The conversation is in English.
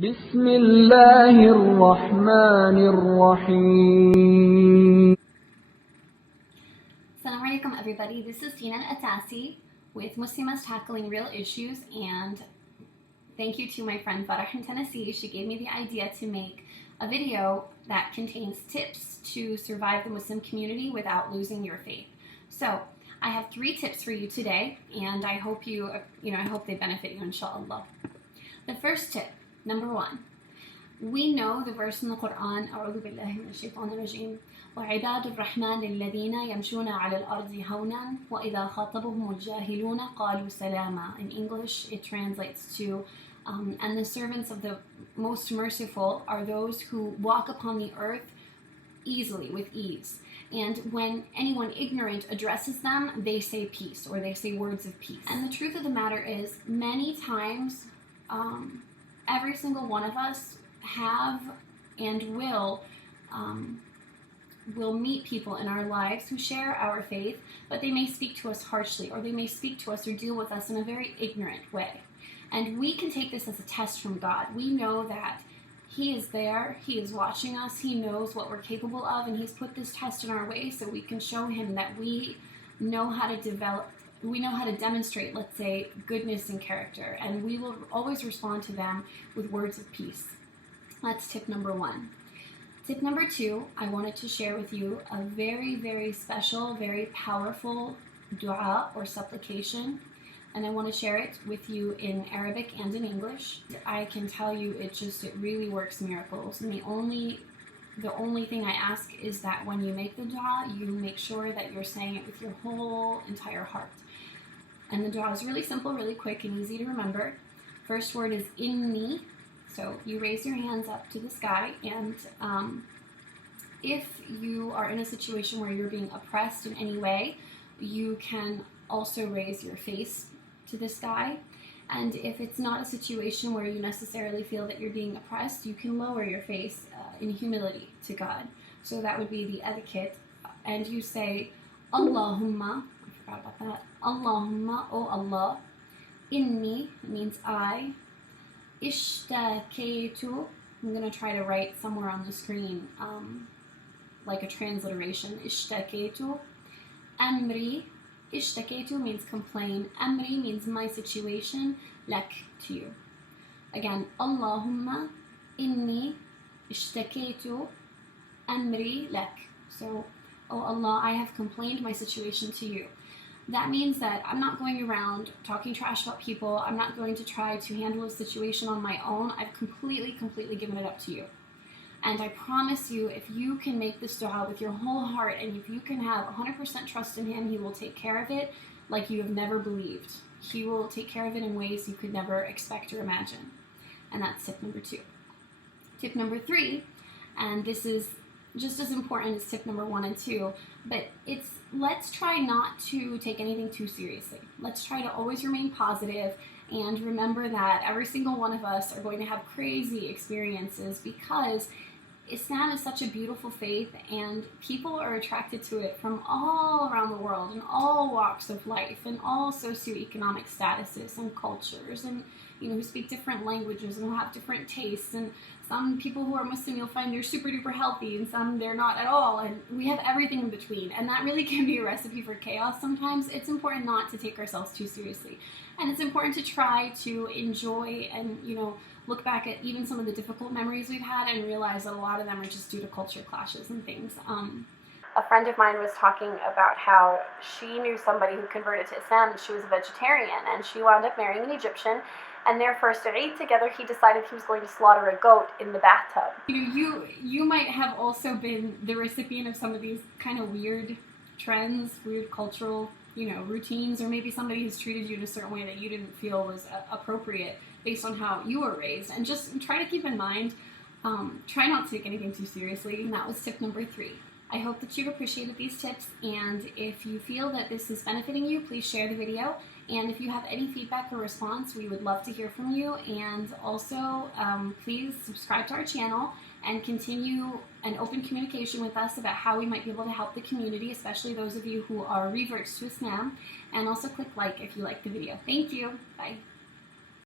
بسم الله الرحمن الرحيم. Assalamu alaikum everybody, this is Dena with Muslimas Tackling Real Issues, and thank you to my friend Farah in Tennessee. She gave me the idea to make a video that contains tips to survive the Muslim community without losing your faith. So I have 3 tips for you today, and I hope I hope they benefit you, inshallah. The first tip, number 1. We know the verse in the Quran, أعوذ بالله من الشيطان الرجيم, وعباد الرحمن الذين يمشون على الأرض هونا وإذا خاطبهم الجاهلون قالوا سلاما. In English, it translates to, and the servants of the most merciful are those who walk upon the earth easily, with ease. And when anyone ignorant addresses them, they say peace, or they say words of peace. And the truth of the matter is, many times, every single one of us have and will meet people in our lives who share our faith, but they may speak to us harshly, or they may speak to us or deal with us in a very ignorant way. And we can take this as a test from God. We know that He is there, He is watching us, He knows what we're capable of, and He's put this test in our way so we can show Him that we know how to demonstrate, let's say, goodness and character, and we will always respond to them with words of peace. That's tip number 1. Tip number 2, I wanted to share with you a very, very special, very powerful dua or supplication, and I want to share it with you in Arabic and in English. I can tell you it really works miracles, and the only thing I ask is that when you make the dua, you make sure that you're saying it with your whole entire heart. And the dua is really simple, really quick, and easy to remember. First word is inni. So you raise your hands up to the sky, and if you are in a situation where you're being oppressed in any way, you can also raise your face to the sky. And if it's not a situation where you necessarily feel that you're being oppressed, you can lower your face in humility to God. So that would be the etiquette. And you say, Allahumma, I forgot about that, Allahumma, O Allah, inni, it means I, ishtakeitu, I'm going to try to write somewhere on the screen, like a transliteration, ishtakeitu, amri, ishtakeitu means complain, amri means my situation, lak, to you. Again, Allahumma, inni, ishtakeitu, amri, lak. So, oh Allah, I have complained my situation to you. That means that I'm not going around talking trash about people. I'm not going to try to handle a situation on my own. I've completely given it up to you. And I promise you, if you can make this dua with your whole heart, and if you can have 100% trust in Him, He will take care of it like you have never believed. He will take care of it in ways you could never expect or imagine. And that's tip number 2. Tip number 3, and this is just as important as tip number 1 and 2, but let's try not to take anything too seriously. Let's try to always remain positive and remember that every single one of us are going to have crazy experiences, because Islam is such a beautiful faith, and people are attracted to it from all around the world, in all walks of life, and all socioeconomic statuses and cultures, and who speak different languages and who have different tastes. And some people who are Muslim, you'll find they're super duper healthy, and some they're not at all, and we have everything in between, and that really can be a recipe for chaos sometimes. It's important not to take ourselves too seriously, and it's important to try to enjoy and look back at even some of the difficult memories we've had and realize that a lot of them are just due to culture clashes and things. A friend of mine was talking about how she knew somebody who converted to Islam, and she was a vegetarian, and she wound up marrying an Egyptian, and their first Eid together, he decided he was going to slaughter a goat in the bathtub. You might have also been the recipient of some of these kind of weird trends, weird cultural routines, or maybe somebody has treated you in a certain way that you didn't feel was appropriate based on how you were raised. And just try to keep in mind, try not to take anything too seriously. And that was tip number 3. I hope that you've appreciated these tips, and if you feel that this is benefiting you, please share the video. And if you have any feedback or response, we would love to hear from you. And also, please subscribe to our channel and continue an open communication with us about how we might be able to help the community, especially those of you who are reverts to Islam. And also click like if you like the video. Thank you. Bye.